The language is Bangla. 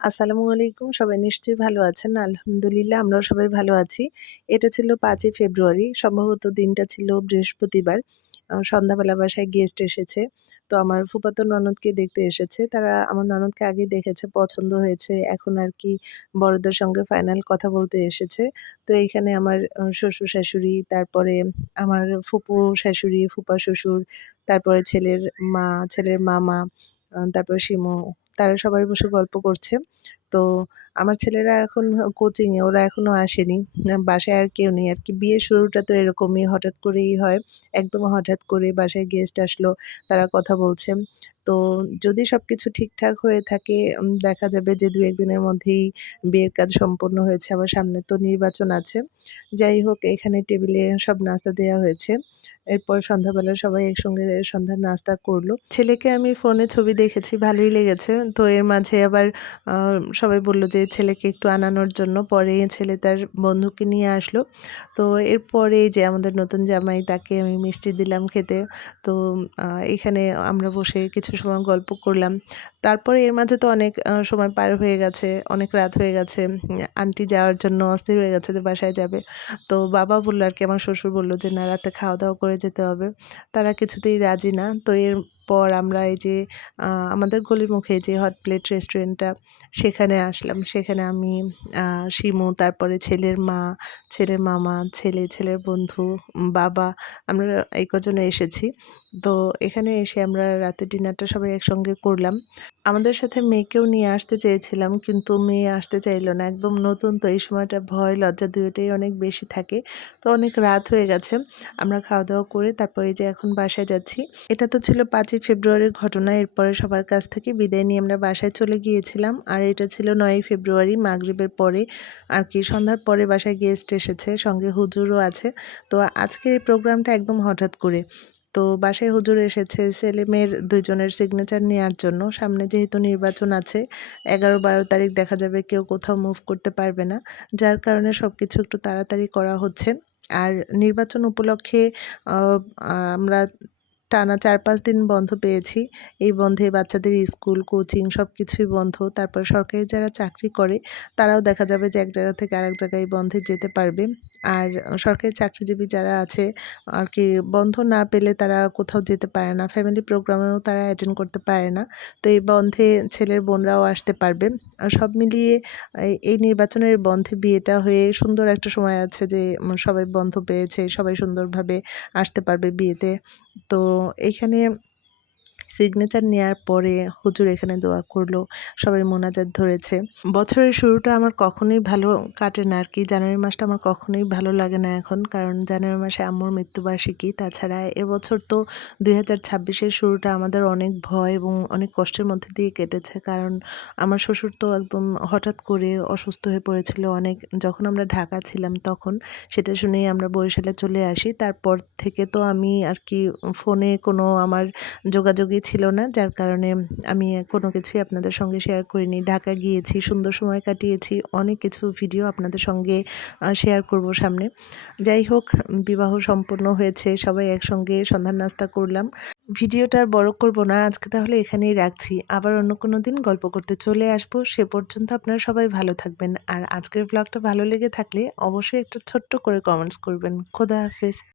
আসসালামু আলাইকুম। সবাই নিশ্চয়ই ভালো আছেন। আলহামদুলিল্লাহ আমরাও সবাই ভালো আছি। এটা ছিল ৫ই ফেব্রুয়ারি। সম্ভবত দিনটা ছিল বৃহস্পতিবার। সন্ধ্যাবেলা বাসায় গেস্ট এসেছে। তো আমার ফুফাতো ননদকে দেখতে এসেছে। তারা আমার ননদকে আগেই দেখেছে, পছন্দ হয়েছে। এখন আরকি বড়দের সঙ্গে ফাইনাল কথা বলতে এসেছে। তো এইখানে আমার শ্বশুর-শাশুড়ি, তারপরে আমার ফুপু শাশুড়ি, ফুপা শ্বশুর, তারপরে ছেলের মা, ছেলের মামা, তারপরে শিমু, তারা সবাই বসে গল্প করছে। তো আমার ছেলেরা এখন কোচিংয়ে, ওরা এখনো আসেনি। বাসায় আর কেউ নেই আরকি। বিয়ের শুরুটা তো এরকমই হঠাৎ করেই হয়। একদম হঠাৎ করে বাসায় গেস্ট আসলো, তারা কথা বলছে। তো যদি সবকিছু ঠিকঠাক হয়ে থাকে দেখা যাবে যে ২-১ দিনের মধ্যেই বিয়ের কাজ সম্পন্ন হয়েছে। আবার সামনে তো নির্বাচন আছে। যাই হোক এখানে টেবিলে সব নাস্তা দেয়া হয়েছে। এরপর সন্ধ্যাবেলা সবাই একসঙ্গে সন্ধ্যার নাস্তা করল। ছেলেকে আমি ফোনে ছবি দেখেছি, ভালোই লেগেছে। তো এর মাঝে আবার আ সবাই বলল যে ছেলেকে একটু আনানোর জন্য। পরে ছেলে তার বন্ধুকে নিয়ে আসলো। তো এরপরে এই যে আমাদের নতুন জামাই, তাকে আমি মিষ্টি দিলাম খেতে। তো আ এখানে আমরা বসে কিছু সময় গল্প করলাম। তারপরে এর মাঝে তো অনেক সময় পার হয়ে গেছে, অনেক রাত হয়ে গেছে। আন্টি যাওয়ার জন্য অস্থির হয়ে গেছে যে বাসায় যাবে। তো বাবা বলল আরকি, আমার শ্বশুর বলল যে, "না, রাতে খাওয়া-দাওয়া করে যেতে হবে।" তারা কিছুতেই রাজি না। তো এরপর আমরা এই যে আমাদের গলির মুখে যে হট প্লেট রেস্টুরেন্টটা, সেখানে আসলাম। সেখানে আমি, শিমু, তারপরে ছেলের মা, ছেলের মামা, ছেলে, ছেলের বন্ধু, বাবা, আমরা এই কজন এসেছি। তো এখানে এসে আমরা রাতের ডিনারটা সবাই একসঙ্গে করলাম। আমাদের সাথে মেয়েকেও নিয়ে আসতে চেয়েছিলাম, কিন্তু মেয়ে আসতে চাইল না। একদম নতুন তো, এই সময়টা ভয় লজ্জা ২ টাই অনেক বেশি থাকে। তো অনেক রাত হয়ে গেছে। আমরা খাওয়া-দাওয়া করে তারপর এই যে এখন বাসায় যাচ্ছি। এটা তো ছিল ৫ই ফেব্রুয়ারির ঘটনা। এরপরে সবার কাছ থেকে বিদায় নিয়ে আমরা বাসায় চলে গিয়েছিলাম। আর এটা ছিল ৯ই ফেব্রুয়ারি মাগরিবের পরে আরকি, সন্ধ্যার পরে বাসায় গেস্ট এসেছে, সঙ্গে হুজুরও আছে। তো আজকের এই প্রোগ্রামটা একদম হঠাৎ করে। তো বাসায় হুজুর এসেছে ছেলেমেয়ের ২ জনের সিগনেচার নেয়ার জন্য। সামনে যেহেতু নির্বাচন আছে, ১১-১২ তারিখ দেখা যাবে কেউ কোথাও মুভ করতে পারবে না। যার কারণে সবকিছু একটু তাড়াতাড়ি করা হচ্ছে। আর নির্বাচন উপলক্ষে আ আমরা টানা ৪-৫ দিন বন্ধ পেয়েছি। এই বন্ধে বাচ্চাদের স্কুল, কোচিং সবকিছুই বন্ধ। তারপর সরকারি যারা চাকরি করে, তারাও দেখা যাবে যে এক জায়গা থেকে আরেক জায়গায় বন্ধে যেতে পারবে। আর সরকারি চাকরিজীবী যারা আছে আরকি, বন্ধ না পেলে তারা কোথাও যেতে পারে না। ফ্যামিলি প্রোগ্রামেও তারা অ্যাটেন্ড করতে পারে না। তো এই বন্ধে ছেলের বোনরাও আসতে পারবে। সব মিলিয়ে এই নির্বাচনের বন্ধে বিয়েটা হয়ে সুন্দর একটা সময় আছে যে সবাই বন্ধ পেয়েছে, সবাই সুন্দরভাবে আসতে পারবে বিয়েতে। তো এইখানে সিগনেচার নেয়ার পরে হুজুর এখানে দোয়া করলো। সবাই মোনাজাত ধরেছে। বছরের শুরুটা আমার কখনোই ভালো কাটে না আরকি। জানুয়ারি মাসটা আমার কখনোই ভালো লাগে না এখন। কারণ জানুয়ারি মাসে আম্মুর মৃত্যুবার্ষিকী। তাছাড়া এবছর তো ২০২৬ এর শুরুটা আমাদের অনেক ভয় এবং অনেক কষ্টের মধ্যে দিয়ে কেটেছে। কারণ আমার শ্বশুর তো একদম হঠাৎ করে অসুস্থ হয়ে পড়েছিল অনেক, যখন আমরা ঢাকা ছিলাম তখন। সেটা শুনেই আমরা বরিশালে চলে আসি। তারপর থেকে তো আমি আরকি ফোনে কোনো আমার যোগাযোগই ছিল না। যার কারণে আমি কোনো কিছুই আপনাদের সঙ্গে শেয়ার করিনি। ঢাকা গিয়েছি, সুন্দর সময় কাটিয়েছি। অনেক কিছু ভিডিও আপনাদের সঙ্গে শেয়ার করব সামনে। যাই হোক, বিবাহ সম্পন্ন হয়েছে। সবাই একসঙ্গে সন্ধ্যার নাস্তা করলাম। ভিডিওটা আর বড় করব না। আজকে তাহলে এখানেই রাখছি। আবার অন্য কোনো দিন গল্প করতে চলে আসব। সে পর্যন্ত আপনারা সবাই ভালো থাকবেন। আর আজকের ব্লগটা ভালো লেগে থাকলে অবশ্যই একটা ছোট্ট করে কমেন্টস করবেন। খোদা হাফেজ।